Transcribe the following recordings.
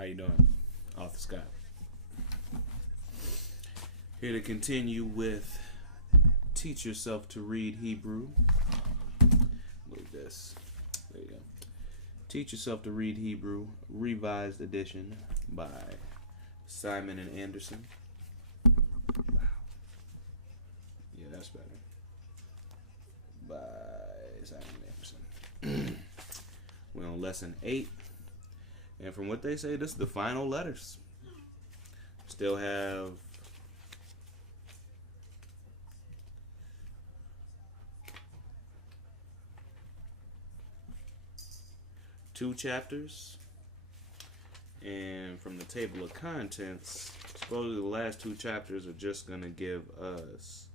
How you doing? Arthur Scott. Here to continue with Teach Yourself to Read Hebrew. Move this. There you go. Teach Yourself to Read Hebrew, Revised Edition by Simon and Anderson. Yeah, that's better. By Simon and Anderson. We're on lesson 8. And from what they say, this is the final letters. Still have two chapters. And from the table of contents, supposedly the last two chapters are just going to give us,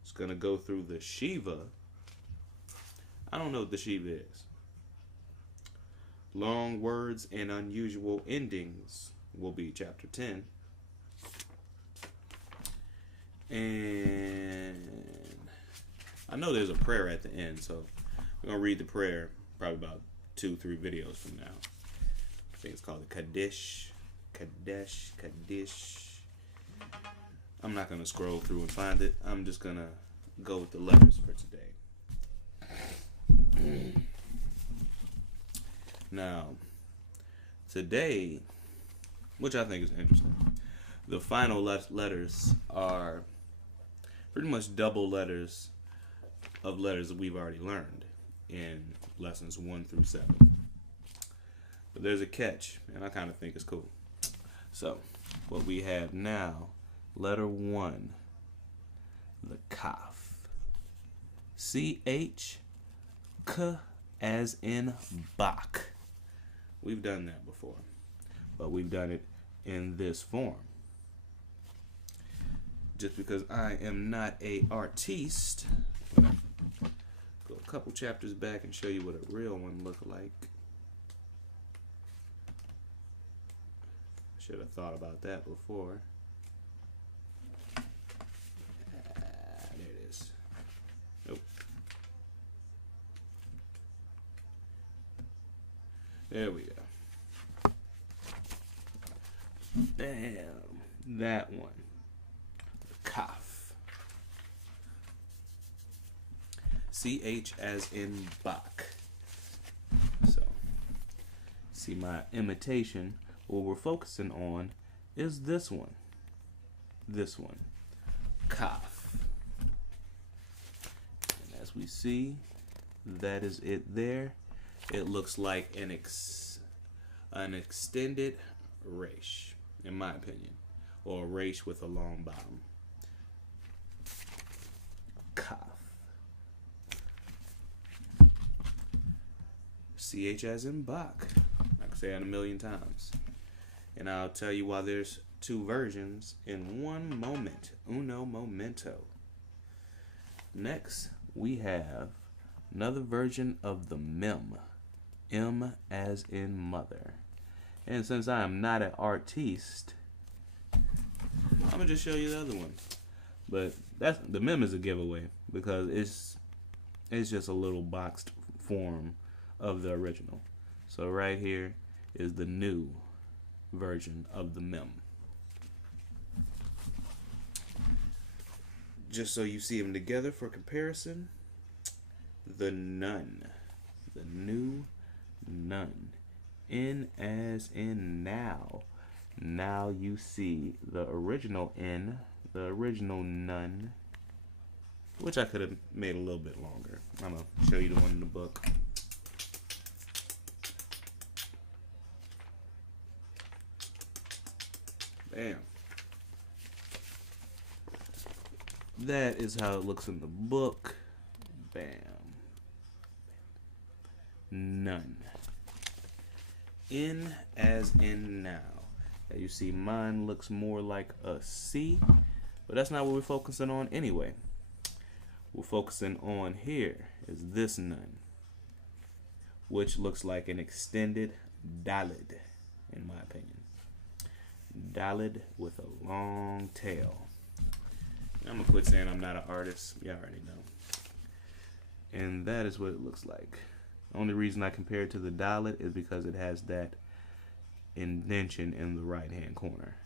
it's going to go through the Shiva. I don't know what the Shiva is. Long words and unusual endings will be chapter 10. And I know there's a prayer at the end, so we're going to read the prayer probably about 2-3 videos from now. I think it's called the Kaddish. Kaddish. I'm not going to scroll through and find it. I'm just going to go with the letters for today. Now, today, which I think is interesting, the final letters are pretty much double letters of letters that we've already learned in lessons 1 through 7. But there's a catch, and I kind of think it's cool. So, what we have now, letter 1, the Kaf. C-H, K as in Bach. We've done that before, but we've done it in this form. Just because I am not a artiste, go a couple chapters back and show you what a real one looked like. Should have thought about that before. There it is. Nope. There we go. Bam. That one. Kaf. C-H as in Bach. So, see my imitation. What we're focusing on is this one. This one. Kaf. And as we see, that is it there. It looks like an extended resh, in my opinion, or a resh with a long bottom. Kaf. C-H as in Bach. I can say it a million times. And I'll tell you why there's two versions in one moment. Uno momento. Next, we have another version of the Mem. M as in mother. And since I am not an artiste, I'm gonna just show you the other one. But the Mem is a giveaway because it's just a little boxed form of the original. So right here is the new version of the Mem. Just so you see them together for comparison, the Nun, the new Nun. N as in now. Now you see the original N, the original Nun, which I could have made a little bit longer. I'm going to show you the one in the book. Bam. That is how it looks in the book. Bam. None. In as in now. As you see, mine looks more like a C, but that's not what we're focusing on anyway. We're focusing on here is this Nun, which looks like an extended Dalid, in my opinion. Dalid with a long tail. I'm gonna quit saying I'm not an artist. You already know. And that is what it looks like. The only reason I compare it to the Dalit is because it has that indentation in the right hand corner,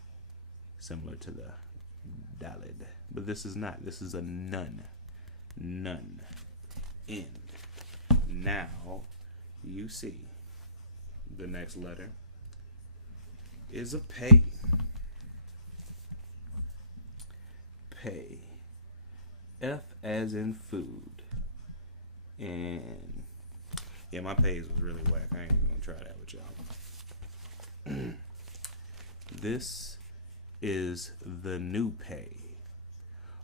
similar to the dalid. But this is not. This is a nun. Nun. End. Now you see the next letter is a pay. Pay. F as in food. And yeah, my pays was really whack. I ain't even gonna try that with y'all. This is the new pay,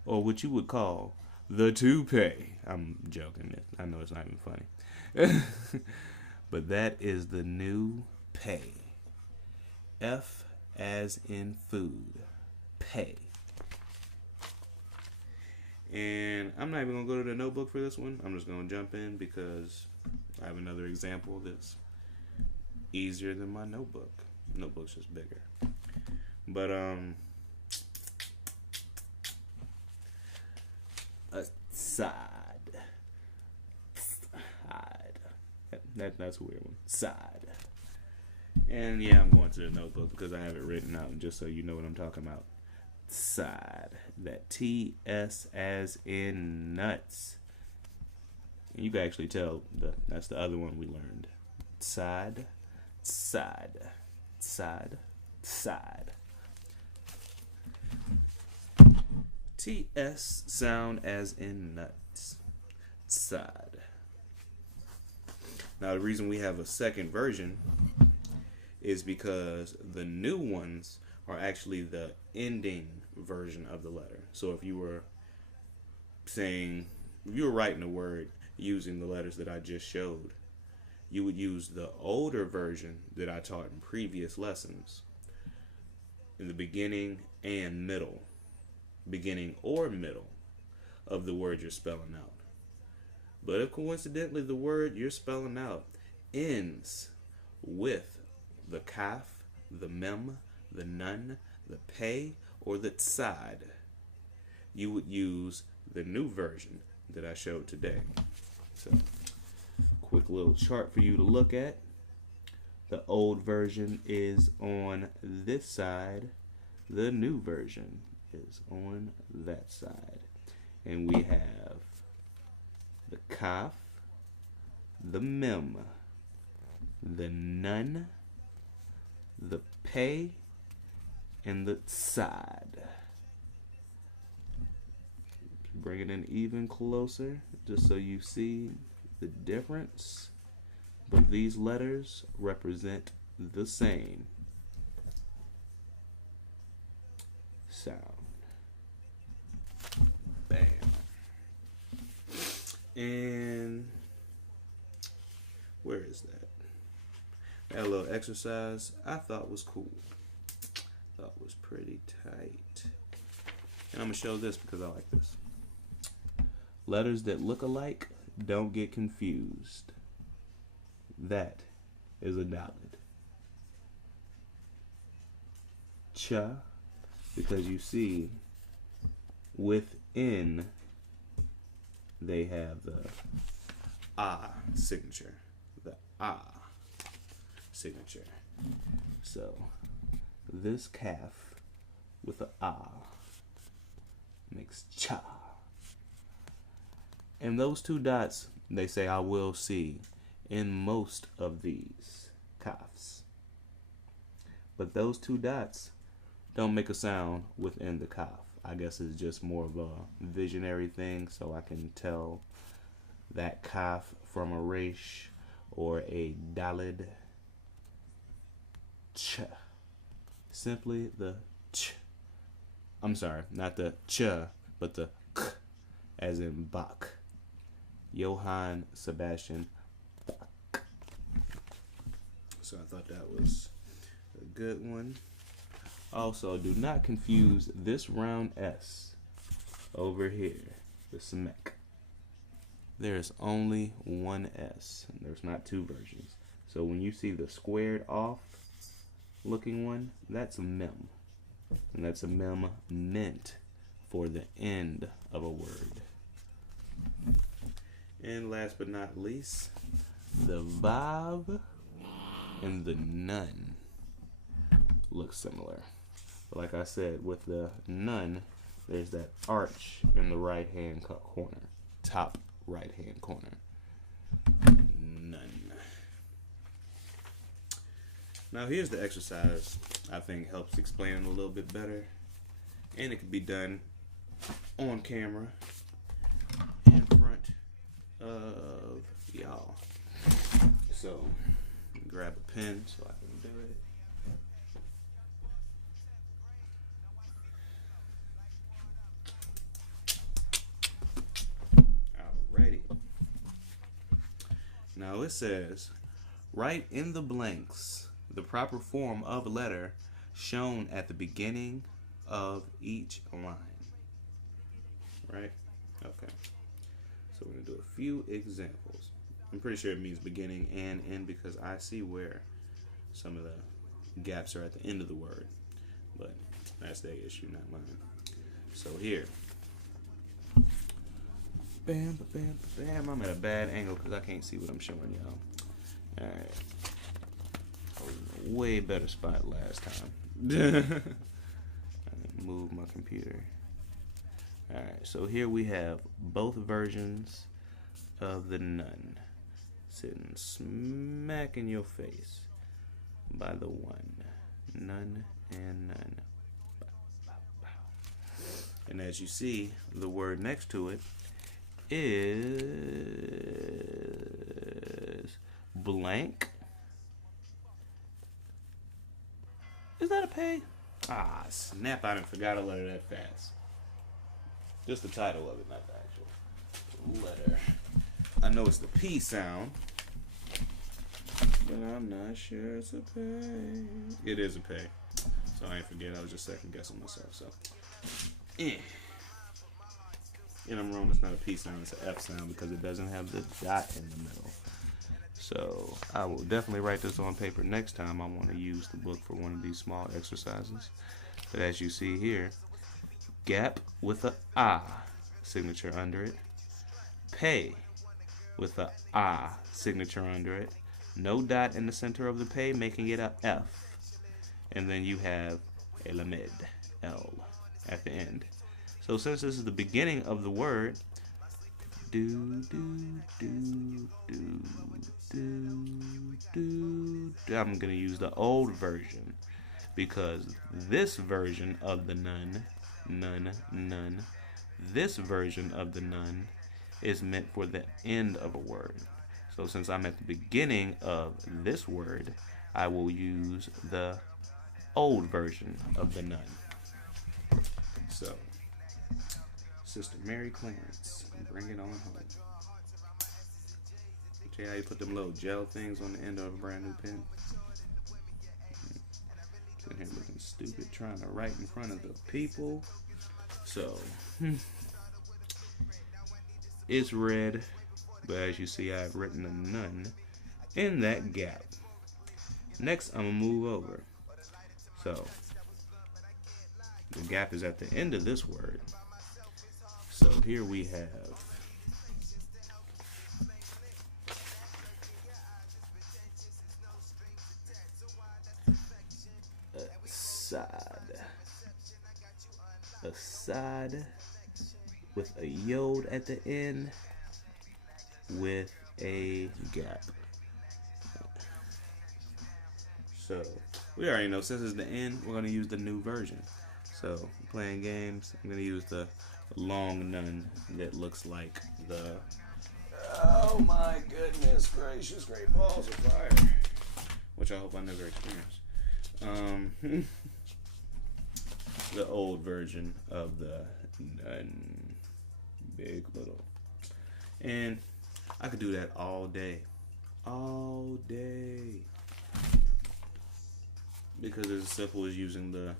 or what you would call the toupee. I'm joking. I know it's not even funny. But that is the new pay. F as in food. Pay. And I'm not even going to go to the notebook for this one. I'm just going to jump in because I have another example that's easier than my notebook. Notebook's just bigger. But, aside. That's a weird one. Side. And yeah, I'm going to the notebook because I have it written out, just so you know what I'm talking about. Side. That TS as in nuts. And you can actually tell that's the other one we learned. Side, side, side, side. TS sound as in nuts. Side. Now the reason we have a second version is because the new ones are actually the ending version of the letter. So if you were writing a word using the letters that I just showed, you would use the older version that I taught in previous lessons in the beginning and middle, beginning or middle of the word you're spelling out. But if coincidentally the word you're spelling out ends with the kaf, the mem, the nun, the pay, or the tsad, you would use the new version that I showed today. So, quick little chart for you to look at. The old version is on this side. The new version is on that side. And we have the kaf, the mem, the nun, the pay, and the tsad. Bring it in even closer just so you see the difference. But these letters represent the same sound. Bam. And where is that? That little exercise I thought was cool. Thought was pretty tight. And I'm going to show this because I like this. Letters that look alike don't get confused. That is a dalid. Cha, because you see within they have the ah signature. The ah signature. So this kaf with the ah makes cha. And those two dots, they say I will see in most of these kafs. But those two dots don't make a sound within the kaf. I guess it's just more of a visionary thing, so I can tell that kaf from a resh or a dalid. Ch. Simply the ch. I'm sorry, not the ch, but the k, as in Bach. Johann Sebastian Bach. So I thought that was a good one. Also, do not confuse this round S over here, the smek. There's only one S, and there's not two versions. So when you see the squared off looking one, that's a mem. And that's a mem meant for the end of a word. And last but not least, the vav and the nun. look similar. But like I said, with the nun, there's that arch in the right-hand corner, top right-hand corner. Nun. Now here's the exercise I think helps explain it a little bit better. And it can be done on camera in front of y'all. So, grab a pen so I can do it. Alrighty. Now it says, write in the blanks the proper form of a letter shown at the beginning of each line. Right? Okay. So we're going to do a few examples. I'm pretty sure it means beginning and end because I see where some of the gaps are at the end of the word. But that's their issue, not mine. So here. Bam, bam, bam. I'm at a bad angle because I can't see what I'm showing y'all. Alright. I was in a way better spot last time. I move my computer. Alright, so here we have both versions of the nun sitting smack in your face by the one. Nun and nun. Bow, bow, bow. And as you see, the word next to it is blank. Is that a pay? Ah, snap, I done forgot a letter that fast. Just the title of it, not the actual letter. I know it's the P sound, but I'm not sure it's a pay. It is a pay. So I ain't forget, I was just second guessing myself, so. And I'm wrong, it's not a P sound, it's an F sound because it doesn't have the dot in the middle. So I will definitely write this on paper next time I want to use the book for one of these small exercises. But as you see here, gap with a I signature under it. Pay with a I signature under it. No dot in the center of the pay, making it a F. And then you have a lamed, L, at the end. So since this is the beginning of the word, I'm going to use the old version because this version of the nun, this version of the nun is meant for the end of a word. So since I'm at the beginning of this word, I will use the old version of the nun. So, Sister Mary Clarence, bring it on home. See how you put them little gel things on the end of a brand new pen? Sitting here looking stupid, trying to write in front of the people. So, it's red, but as you see, I've written a nun in that gap. Next, I'm going to move over. So, the gap is at the end of this word. So here we have a side with a yod at the end with a gap. So we already know since it's the end, we're going to use the new version. So playing games, I'm going to use the long nun that looks like the, oh my goodness gracious, great balls of fire, which I hope I never experience. The old version of the nun, big, little, and I could do that all day, because it's as simple as using the,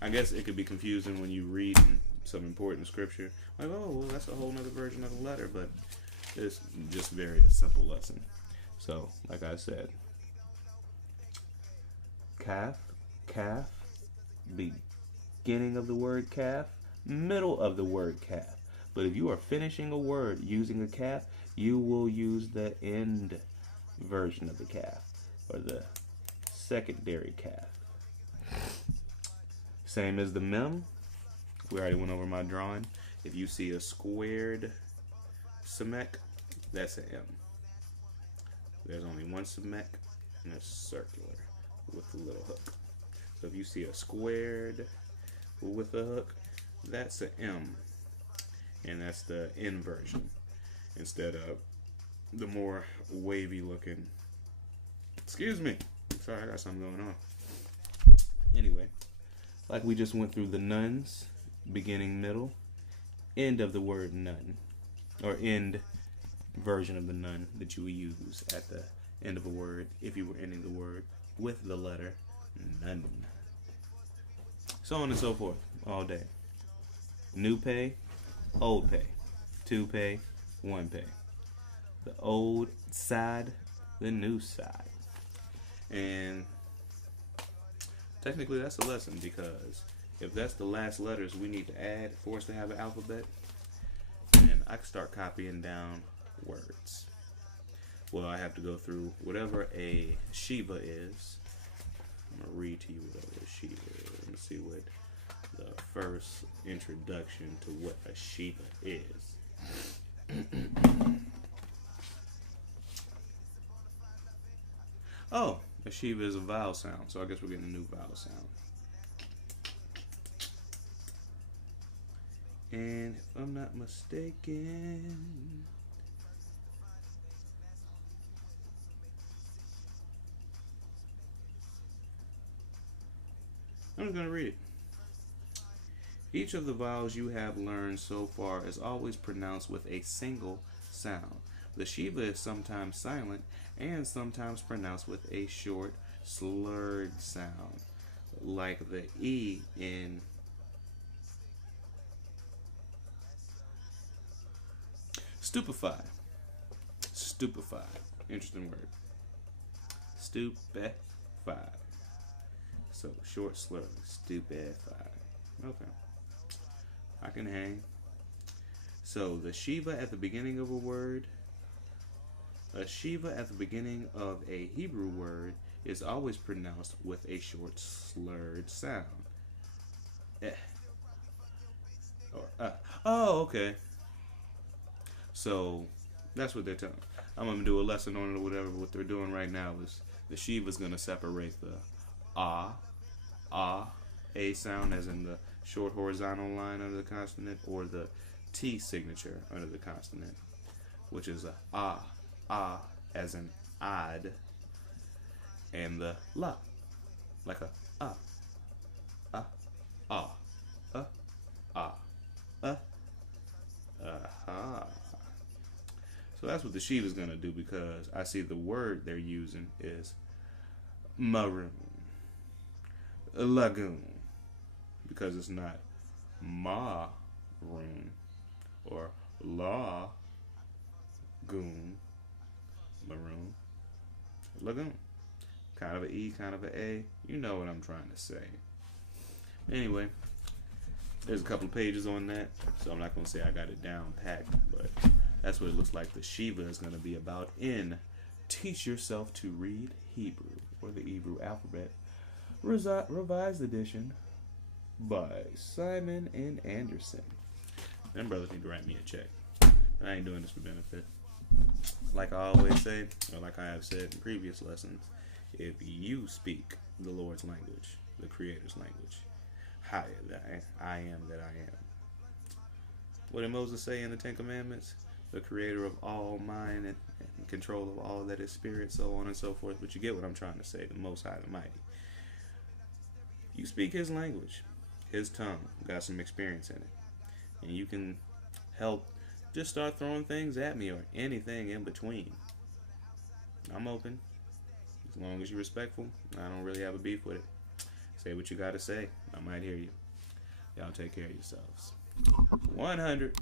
I guess it could be confusing when you read some important scripture. Like, oh, well, that's a whole nother version of the letter, but it's just very a simple lesson. So, like I said, calf, beginning of the word calf, middle of the word calf. But if you are finishing a word using a calf, you will use the end version of the calf, or the secondary calf. Same as the mem. We already went over my drawing. If you see a squared semek, that's an M. There's only one semek and it's circular with a little hook. So if you see a squared with a hook, that's an M. And that's the inversion instead of the more wavy looking. Excuse me. Sorry, I got something going on. Anyway, like we just went through the nuns, beginning, middle, end of the word nun, or end version of the nun that you would use at the end of a word if you were ending the word with the letter nun. So on and so forth all day. New pay, old pay, two pay, one pay. The old side, the new side. And technically that's a lesson, because if that's the last letters we need to add for us to have an alphabet, then I can start copying down words. Well, I have to go through whatever a Shiva is. I'm going to read to you whatever a Shiva is. Let me see what the first introduction to what a Shiva is. Oh, a Shiva is a vowel sound, so I guess we're getting a new vowel sound. And if I'm not mistaken, I'm just going to read it. Each of the vowels you have learned so far is always pronounced with a single sound. The Shiva is sometimes silent and sometimes pronounced with a short, slurred sound, like the E in stupefy. Stupefy. Interesting word. Stupefy. So, short slur. Stupefy. Okay. I can hang. So, the Shiva at the beginning of a word. A Shiva at the beginning of a Hebrew word is always pronounced with a short, slurred sound. Eh. Or, oh, okay. So, that's what they're telling. I'm going to do a lesson on it or whatever. What they're doing right now is the Shiva's going to separate the A sound, as in the short horizontal line under the consonant, or the T signature under the consonant, which is a as in odd, and the la, like a So that's what the Shiva is going to do, because I see the word they're using is maroon, lagoon, because it's not ma-roon or la-goon, maroon, lagoon. Kind of an E, kind of an A. You know what I'm trying to say. Anyway, there's a couple of pages on that, so I'm not going to say I got it down packed, but that's what it looks like the Shiva is going to be about in Teach Yourself to Read Hebrew, or the Hebrew Alphabet, revised edition by Simon and Anderson. Them brothers need to write me a check. I ain't doing this for benefit. Like I always say, or like I have said in previous lessons, if you speak the Lord's language, the Creator's language, higher than I am that I am. What did Moses say in the Ten Commandments? The Creator of all mind and control of all that is spirit, so on and so forth. But you get what I'm trying to say, the Most High, the Mighty. You speak His language, His tongue, got some experience in it, and you can help just start throwing things at me or anything in between. I'm open. As long as you're respectful, I don't really have a beef with it. Say what you got to say. I might hear you. Y'all take care of yourselves. 100.